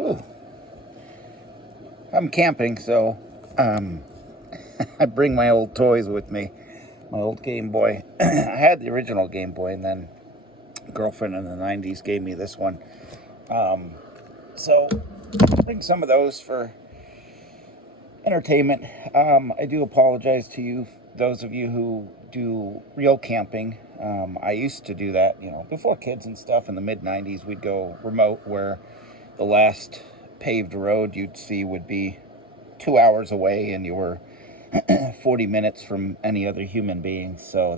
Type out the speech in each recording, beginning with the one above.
Ooh. I'm camping, so I bring my old toys with me. My old Game Boy. I had the original Game Boy, and then a girlfriend in the 90s gave me this one. So bring some of those for entertainment. I do apologize to you, those of you who do real camping. I used to do that, before kids and stuff. In the mid-90s, we'd go remote, where the last paved road you'd see would be 2 hours away, and you were 40 minutes from any other human being. So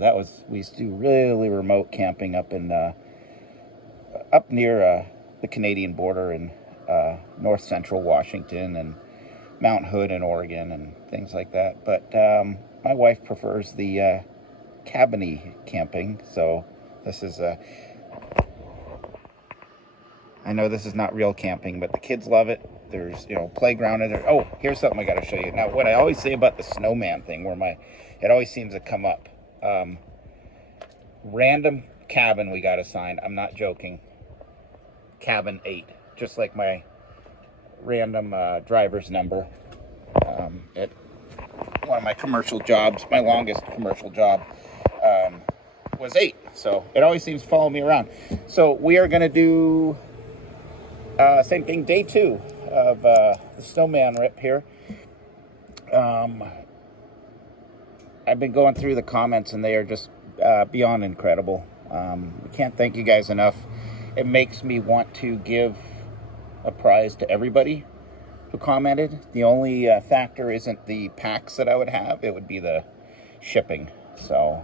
we used to do really remote camping up near the Canadian border in north central Washington and Mount Hood in Oregon and things like that. But my wife prefers the cabin-y camping, so this is I know this is not real camping, but the kids love it. There's, playground in there. Oh, here's something I got to show you. Now, what I always say about the snowman thing, it always seems to come up. Random cabin we got assigned. I'm not joking. Cabin 8, just like my random driver's number at one of my commercial jobs. My longest commercial job was 8, so it always seems to follow me around. So we are going to do same thing, day 2 of the snowman rip here. I've been going through the comments, and they are just beyond incredible. I can't thank you guys enough. It makes me want to give a prize to everybody who commented. The only factor isn't the packs that I would have. It would be the shipping. So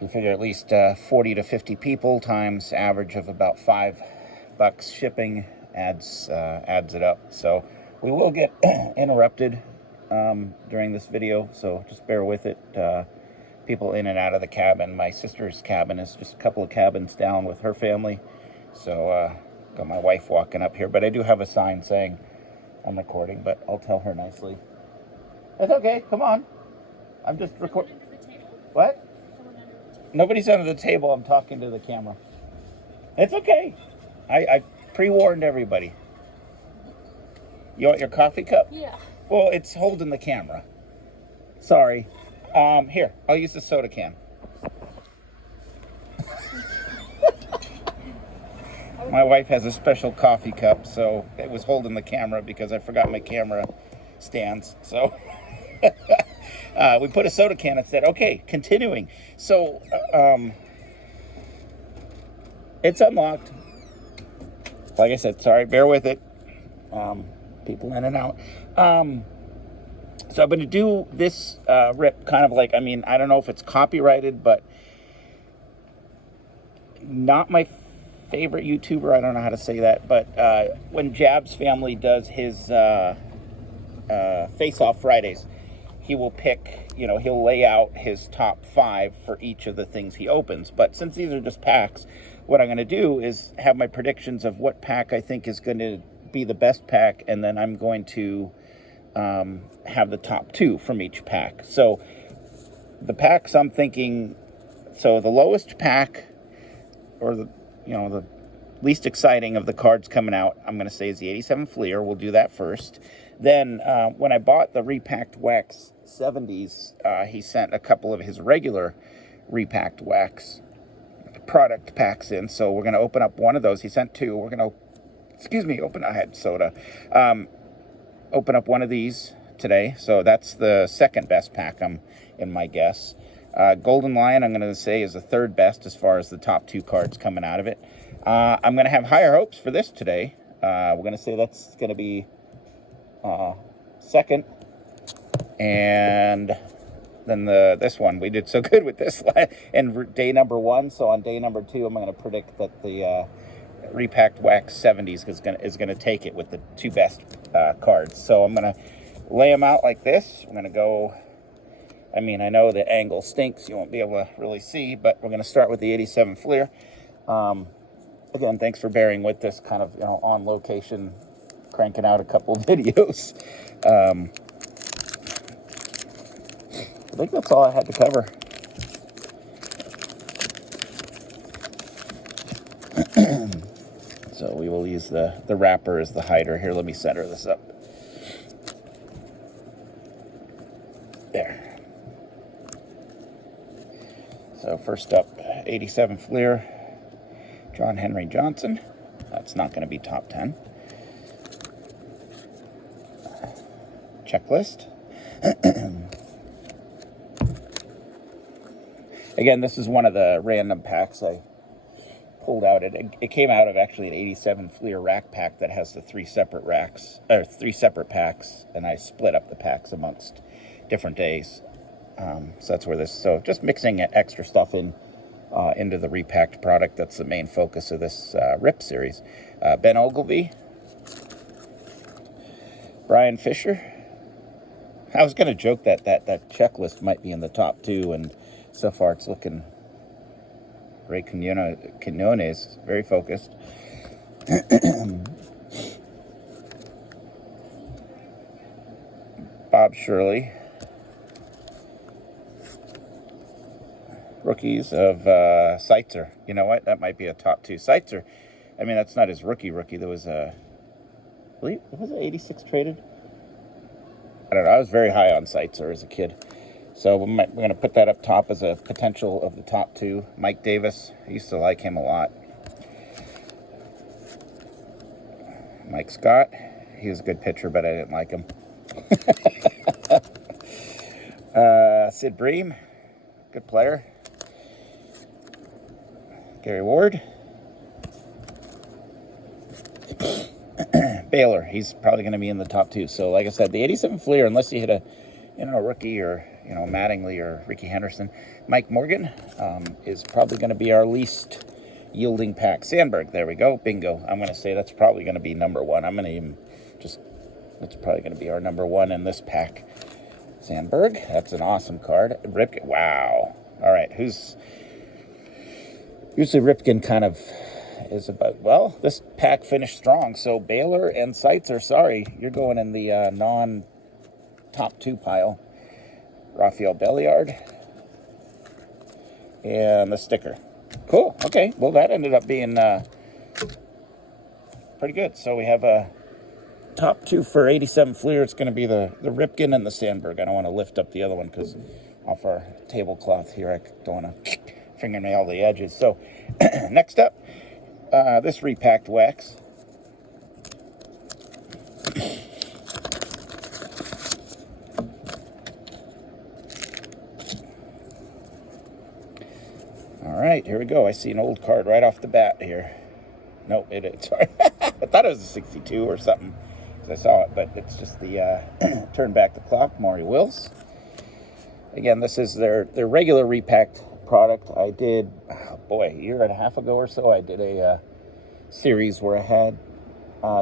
you figure at least 40 to 50 people times average of about $5 shipping adds it up. So we will get interrupted during this video, so just bear with it. People in and out of the cabin. My sister's cabin is just a couple of cabins down with her family. So got my wife walking up here, but I do have a sign saying I'm recording, but I'll tell her nicely. It's okay, come on. I'm just recording. What? Nobody's under the table. I'm talking to the camera. It's okay. I pre-warned everybody. You want your coffee cup? Yeah. Well, it's holding the camera. Sorry. Here, I'll use the soda can. My wife has a special coffee cup, so it was holding the camera because I forgot my camera stands. So we put a soda can and said, okay, continuing. So it's unlocked. Like I said, sorry, bear with it. People in and out. So I'm going to do this rip kind of like, I don't know if it's copyrighted, but not my favorite YouTuber. I don't know how to say that. But when Jab's family does his Face-Off Fridays, he will pick, he'll lay out his top 5 for each of the things he opens. But since these are just packs, what I'm going to do is have my predictions of what pack I think is going to be the best pack, and then I'm going to have the top 2 from each pack. So the packs I'm thinking, so the lowest pack, or the least exciting of the cards coming out, I'm going to say is the 87 Fleer. We'll do that first. Then when I bought the Repacked Wax 70s, he sent a couple of his regular Repacked Wax product packs in. So we're going to open up one of those. He sent 2. We're going to, I had soda. Open up one of these today. So that's the second best pack in my guess. Golden Lion, I'm going to say, is the third best as far as the top 2 cards coming out of it. I'm going to have higher hopes for this today. We're going to say that's going to be second. And then this one, we did so good with this in day number 1. So on day number 2, I'm going to predict that the Repacked Wax 70s is going to take it with the 2 best cards. So I'm going to lay them out like this. I'm going to go, I know the angle stinks. You won't be able to really see, but we're going to start with the 87 Fleer. Again, thanks for bearing with this kind of, on location, cranking out a couple of videos. I think that's all I had to cover. So we will use the wrapper as the hider. Here, let me center this up. There. So first up, 87 Fleer, John Henry Johnson. That's not going to be top 10. Checklist. Again, this is one of the random packs I pulled out. It came out of actually an 87 Fleer rack pack that has the 3 separate racks, or 3 separate packs, and I split up the packs amongst different days. So that's where this. So just mixing extra stuff into the repacked product. That's the main focus of this Rip series. Ben Ogilvy, Brian Fisher. I was going to joke that checklist might be in the top 2, and so far it's looking. Ray Quinones, very focused. Bob Shirley. Rookies of Seitzer. You know what? That might be a top 2. Seitzer, I mean, that's not his rookie. There was a, I believe, was it 86 traded? I don't know. I was very high on Seitzer as a kid. So we're going to put that up top as a potential of the top 2. Mike Davis. I used to like him a lot. Mike Scott. He was a good pitcher, but I didn't like him. Sid Bream. Good player. Gary Ward. Baylor. He's probably going to be in the top 2. So like I said, the 87 Fleer, unless you hit a rookie or, Mattingly or Ricky Henderson. Mike Morgan is probably going to be our least yielding pack. Sandberg, there we go. Bingo. I'm going to say that's probably going to be number 1. I'm going to even that's probably going to be our number 1 in this pack. Sandberg, that's an awesome card. Ripken, wow. All right, who's usually Ripken kind of is about, well, this pack finished strong. So Baylor and Seitzer, sorry, you're going in the non-top 2 pile. Rafael Belliard. And the sticker. Cool, okay. Well, that ended up being pretty good. So we have a top 2 for 87 Fleer. It's going to be the Ripken and the Sandberg. I don't want to lift up the other one because off our tablecloth here, I don't want to fingernail the edges. So next up, this repacked wax. All right, here we go. I see an old card right off the bat here. No, sorry. I thought it was a 62 or something because I saw it, but it's just the turn back the clock, Maury Wills. Again, this is their regular repacked product. I did, a year and a half ago or so, I did a series where I had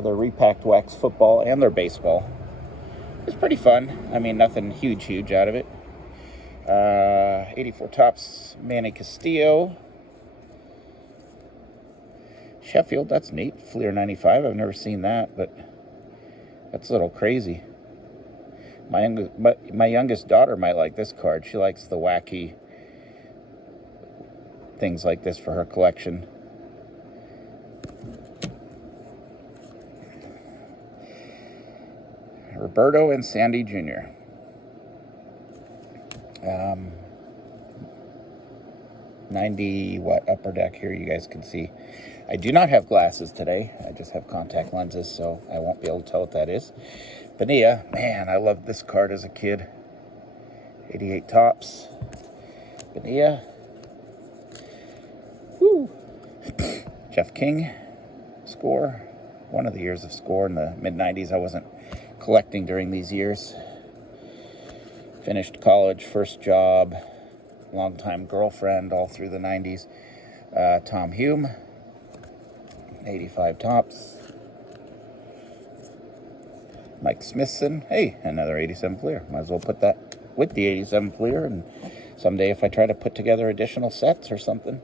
their repacked wax football and their baseball. It was pretty fun. I mean, nothing huge out of it. 84 Topps, Manny Castillo. Sheffield, that's neat. Fleer 95, I've never seen that, but that's a little crazy. My youngest daughter might like this card. She likes the wacky things like this for her collection. Roberto and Sandy Jr. 90 upper deck here, you guys can see. I do not have glasses today. I just have contact lenses, so I won't be able to tell what that is. Bonilla, man, I loved this card as a kid. 88 Topps. Bonilla. Woo. Jeff King. Score. One of the years of Score in the mid-90s. I wasn't collecting during these years. Finished college, first job, longtime girlfriend all through the 90s. Tom Hume, 85 Topps. Mike Smithson, hey, another 87 Fleer. Might as well put that with the 87 Fleer, and someday if I try to put together additional sets or something.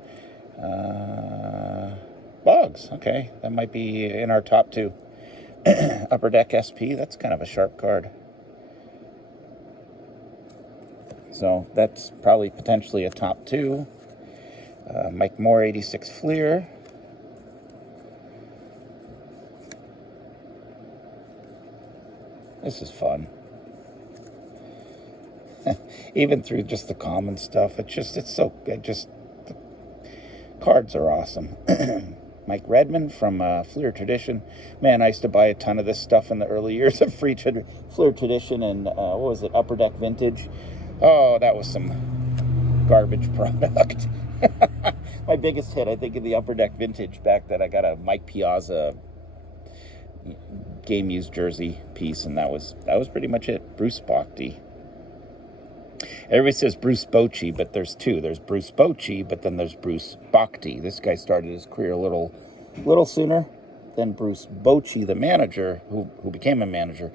Boggs, okay, that might be in our top 2. Upper Deck SP, that's kind of a sharp card. So that's probably potentially a top 2. Mike Moore, 86 Fleer. This is fun. Even through just the common stuff, the cards are awesome. Mike Redmond from Fleer Tradition. Man, I used to buy a ton of this stuff in the early years of Fleer Tradition and, what was it, Upper Deck Vintage. Oh, that was some garbage product. My biggest hit, I think, in the Upper Deck Vintage back then, I got a Mike Piazza game used jersey piece, and that was pretty much it. Bruce Bochy. Everybody says Bruce Bochy, but there's two. There's Bruce Bochy, but then there's Bruce Bochy. This guy started his career a little sooner than Bruce Bochy, the manager, who became a manager.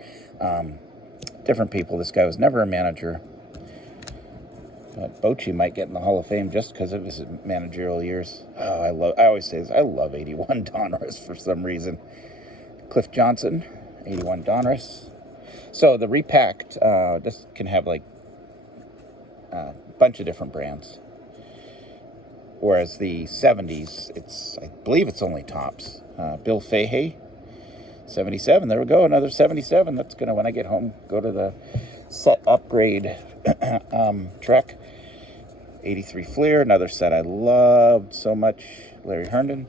Different people. This guy was never a manager. But Bochy might get in the Hall of Fame just because of his managerial years. Oh, I always say this. I love 81 Donruss for some reason. Cliff Johnson, 81 Donruss. So the Repacked, this can have like a bunch of different brands. Whereas the 70s, I believe it's only Tops. Bill Fahey, 77. There we go, another 77. That's going to, when I get home, go to the set upgrade Trek. 83 Fleer, another set I loved so much. Larry Herndon.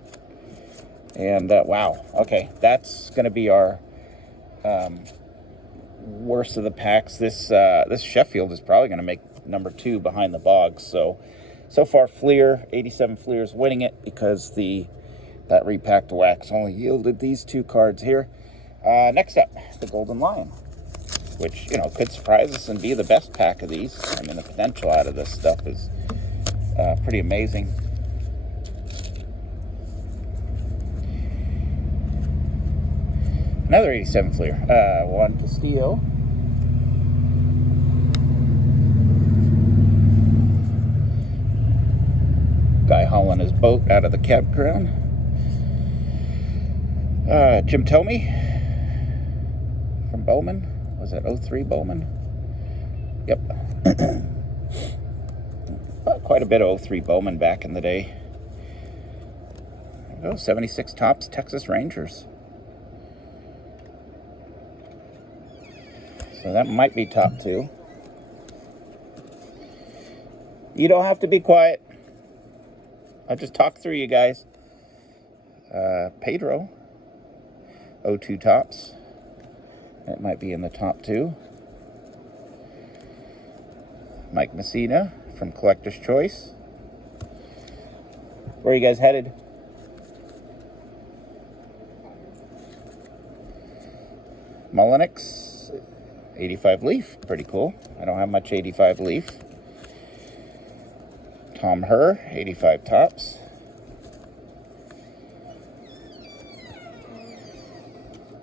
And wow, okay, that's going to be our worst of the packs. This Sheffield is probably going to make number 2 behind the Boggs. So far, Fleer, 87 Fleer is winning it because that repacked wax only yielded these 2 cards here. Next up, the Golden Lion, which, could surprise us and be the best pack of these. I mean, the potential out of this stuff is pretty amazing. Another 87 Fleer. Juan Castillo. Guy hauling his boat out of the campground. Jim Thome from Bowman. Was that 03 Bowman? Yep. Quite a bit of 03 Bowman back in the day. There we go, 76 Tops Texas Rangers. So that might be top 2. You don't have to be quiet. I'll just talk through you guys. Pedro, 02 Tops. That might be in the top 2. Mike Messina from Collector's Choice. Where are you guys headed? Mullenix. 85 Leaf, pretty cool. I don't have much 85 Leaf. Tom Herr, 85 Tops.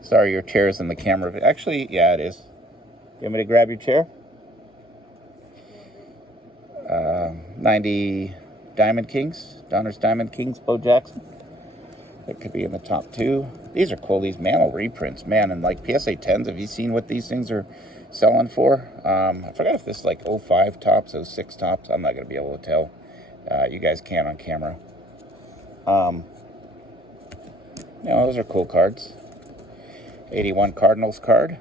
Sorry, your chair is in the camera. Actually, yeah, it is. You want me to grab your chair? 90 Diamond Kings, Donner's Diamond Kings, Bo Jackson. That could be in the top 2. These are cool, these Mantle reprints, man. And like PSA 10s, have you seen what these things are selling for? I forgot if this is like 05 Tops, 06 Tops. I'm not going to be able to tell. You guys can on camera. Those are cool cards. 81 Cardinals card.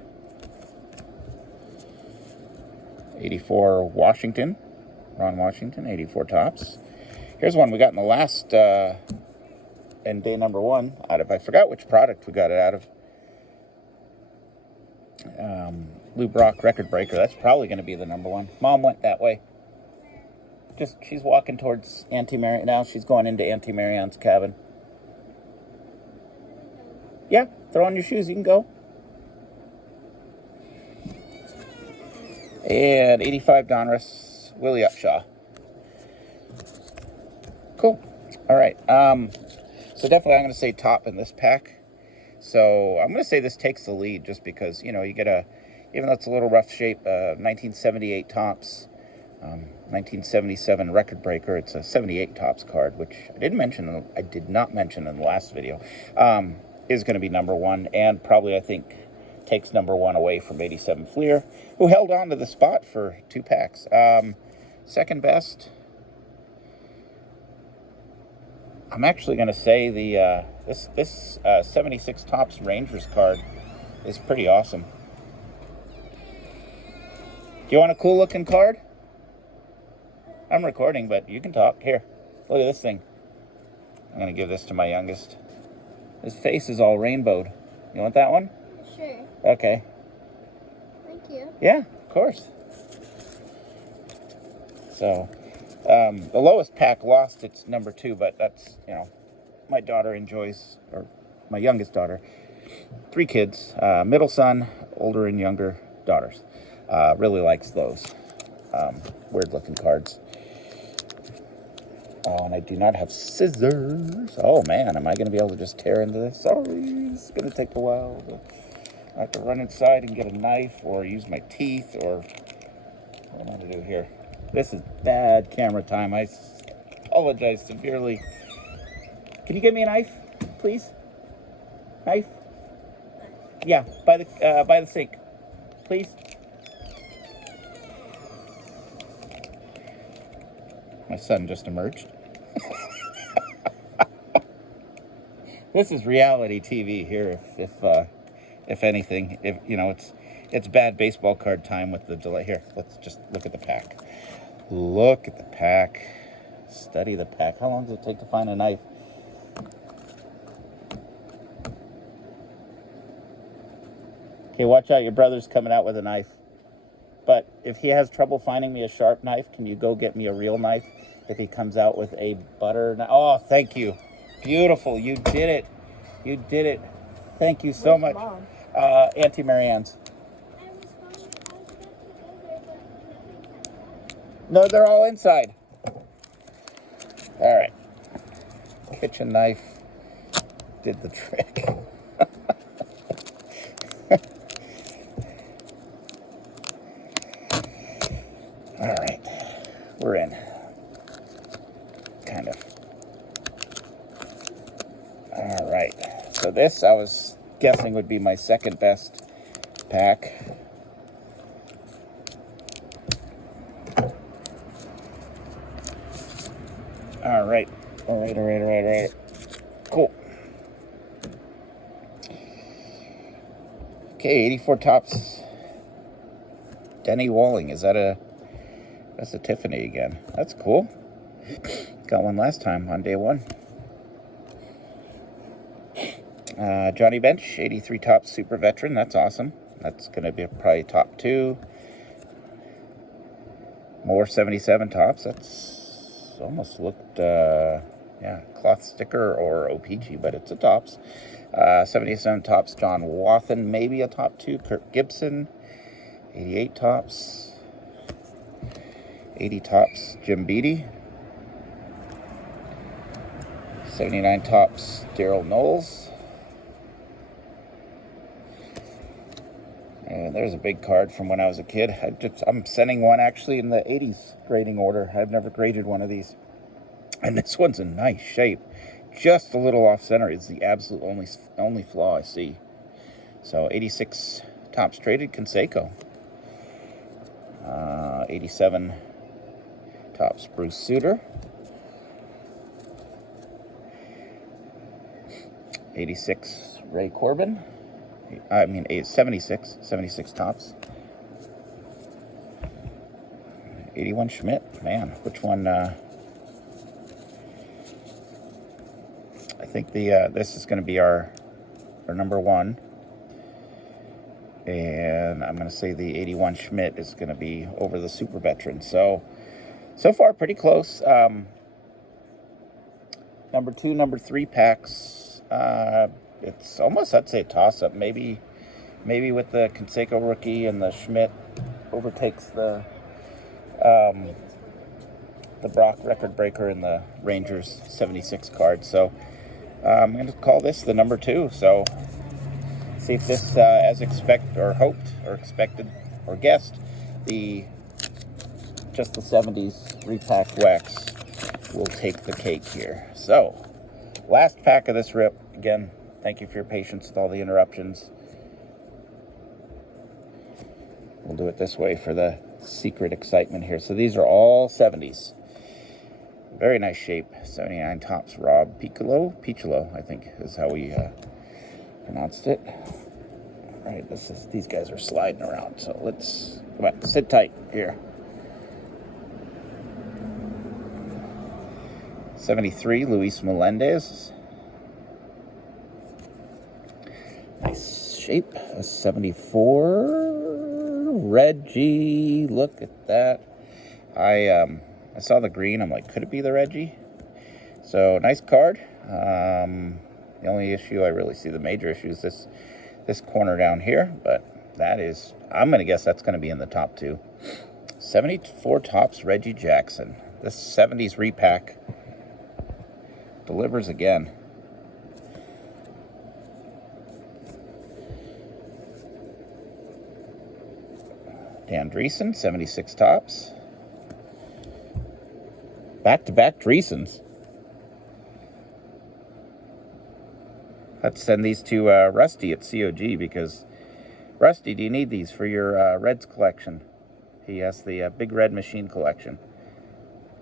84 Washington. Ron Washington, 84 Tops. Here's one we got in the last, and day number 1, out of, I forgot which product we got it out of. Lou Brock Record Breaker. That's probably going to be the number 1. Mom went that way. She's walking towards Auntie Mary. Now she's going into Auntie Marianne's cabin. Yeah, throw on your shoes. You can go. And 85 Donruss, Willie Upshaw. Cool. All right. So definitely I'm going to say top in this pack. So I'm going to say this takes the lead just because, you get even though it's a little rough shape, 1978 Tops, 1977 Record Breaker. It's a 78 Tops card, which I did not mention in the last video, is going to be number 1 and probably, I think, takes number 1 away from 87 Fleer, who held on to the spot for 2 packs. Second best, I'm actually going to say this 76 Tops Rangers card is pretty awesome. Do you want a cool looking card? I'm recording, but you can talk. Here, look at this thing. I'm going to give this to my youngest. His face is all rainbowed. You want that one? Sure. Okay. Thank you. Yeah, of course. So, the lowest pack lost its number 2, but that's, my daughter enjoys, or my youngest daughter, 3 kids, middle son, older and younger daughters. Really likes those weird looking cards. Oh, and I do not have scissors. Oh man, am I going to be able to just tear into this? Sorry, it's going to take a while. I have to run inside and get a knife or use my teeth, or what am I going to do here? This is bad camera time. I apologize severely. Can you give me a knife, please? Knife? Yeah, by the sink, please. My son just emerged. This is reality TV here. If anything, it's bad baseball card time with the delay. Here, let's just look at the pack. Look at the pack. Study the pack. How long does it take to find a knife? Okay, watch out. Your brother's coming out with a knife. But if he has trouble finding me a sharp knife, can you go get me a real knife? If he comes out with a butter knife. Oh, thank you. Beautiful. You did it. You did it. Thank you so much. Mom? Auntie Marianne's. No, they're all inside. All right. Kitchen knife did the trick. All right. We're in. Kind of. All right. So this, I was guessing, would be my second best pack. All right. Cool. Okay, 84 tops. Denny Walling. That's a Tiffany again. That's cool. Got one last time on day 1. Johnny Bench, 83 tops, super veteran. That's awesome. That's going to be probably top 2. More 77 tops. That's almost looked, cloth sticker or OPG, but it's a tops. 77 tops, John Wathen, maybe a top 2. Kirk Gibson, 88 tops. 80 tops, Jim Beattie. 79 tops, Daryl Knowles. And there's a big card from when I was a kid. I'm sending one actually in the 80s grading order. I've never graded one of these. And this one's in nice shape. Just a little off center is the absolute only flaw I see. So 86 tops traded, Canseco. 87 tops, Bruce Sutter. 86, Ray Corbin. 76 tops. 81 Schmidt. Man, which one? I think this is going to be our number 1. And I'm going to say the 81 Schmidt is going to be over the super veteran. So far, pretty close. Number 2, number 3 packs. It's almost, I'd say, a toss-up. Maybe with the Canseco rookie and the Schmidt overtakes the Brock record breaker and the Rangers 76 card. So I'm going to call this the number 2. So see if this, as expected or hoped or expected or guessed, just the 70s repack wax will take the cake here. So last pack of this rip. Again, thank you for your patience with all the interruptions. We'll do it this way for the secret excitement here. So these are all 70s. Very nice shape. 79 tops, Rob Piccolo, I think is how we pronounced it. All right, these guys are sliding around, so let's, come on, sit tight here. 73, Luis Melendez. Nice shape. A 74, Reggie. Look at that. I saw the green. I'm like, could it be the Reggie? So nice card. The only issue I really see, the major issue, is this corner down here, but that is, I'm gonna guess that's gonna be in the top two. 74 Topps Reggie Jackson. This 70s repack delivers again. Dan Dreesen, 76 Topps. Back-to-back Dreesens. Let's send these to Rusty at COG, because, Rusty, do you need these for your Reds collection? He has the Big Red Machine collection.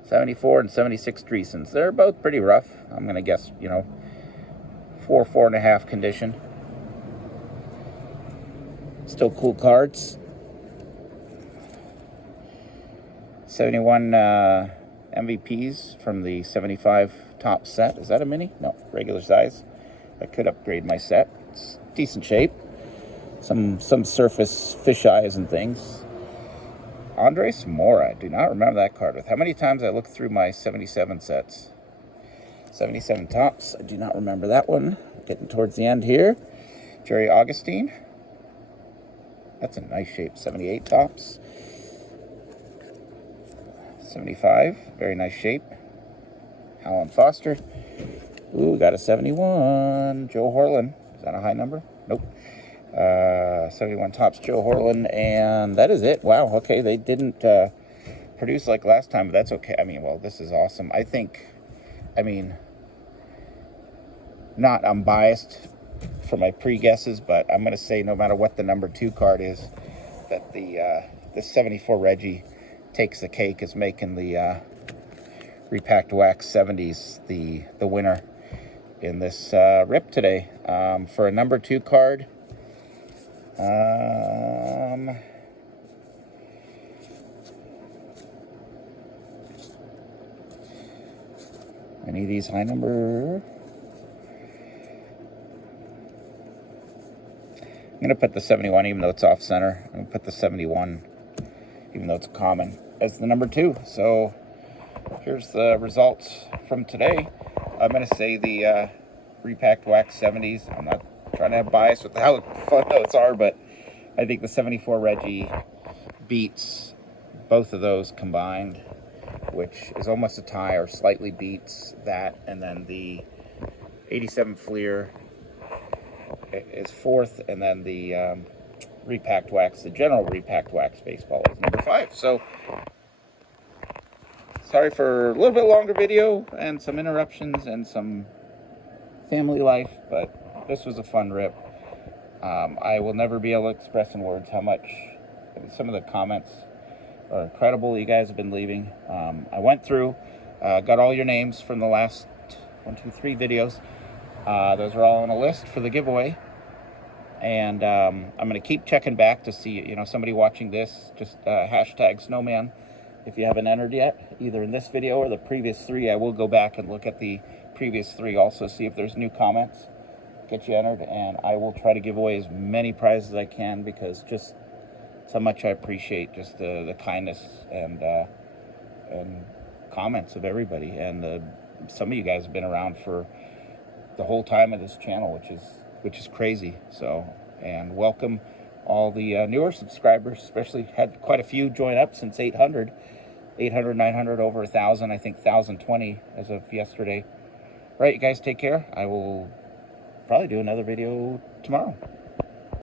74 and 76 Dreesens. They're both pretty rough. I'm going to guess, 4.5 condition. Still cool cards. 71 MVPs from the 75 top set. Is that a mini? No, regular size. I could upgrade my set. It's decent shape. Some surface fish eyes and things. Andres Mora. I do not remember that card. With how many times I looked through my 77 sets. 77 Topps. I do not remember that one. Getting towards the end here. Jerry Augustine. That's a nice shape. 78 Topps. 75. Very nice shape. Alan Foster. Ooh, got a 71. Joe Horlin. Is that a high number? Nope. 71 Topps Joe Horlin, and that is it. Wow, okay, they didn't produce like last time, but that's okay. I mean, well, this is awesome. I'm biased for my pre-guesses, but I'm going to say no matter what the number 2 card is, that the 74 Reggie takes the cake as making the Repacked Wax 70s the winner in this rip today. For a number 2 card, any of these high number? I'm going to put the 71 even though it's off center. I'm going to put the 71 even though it's common as the number 2. So here's the results from today. I'm going to say the Repacked Wax 70s. I'm not trying to have bias with how fun those are, but I think the 74 Reggie beats both of those combined, which is almost a tie or slightly beats that. And then the 87 Fleer is 4th, and then the Repacked Wax, the general Repacked Wax baseball, is number 5. So sorry for a little bit longer video and some interruptions and some family life, but this was a fun rip. I will never be able to express in words how much some of the comments are incredible you guys have been leaving. I went through, got all your names from the last 1, 2, 3 videos. Those are all on a list for the giveaway. And I'm going to keep checking back to see, somebody watching this, just hashtag SNOWMAN. If you haven't entered yet, either in this video or the previous 3, I will go back and look at the previous 3 also, see if there's new comments, get you entered, and I will try to give away as many prizes as I can, because just so much I appreciate just the kindness and comments of everybody. And some of you guys have been around for the whole time of this channel, which is crazy. So, and welcome all the newer subscribers, especially had quite a few join up since 800, 900, over 1,000, I think 1,020 as of yesterday. Right, you guys take care. I will probably do another video tomorrow.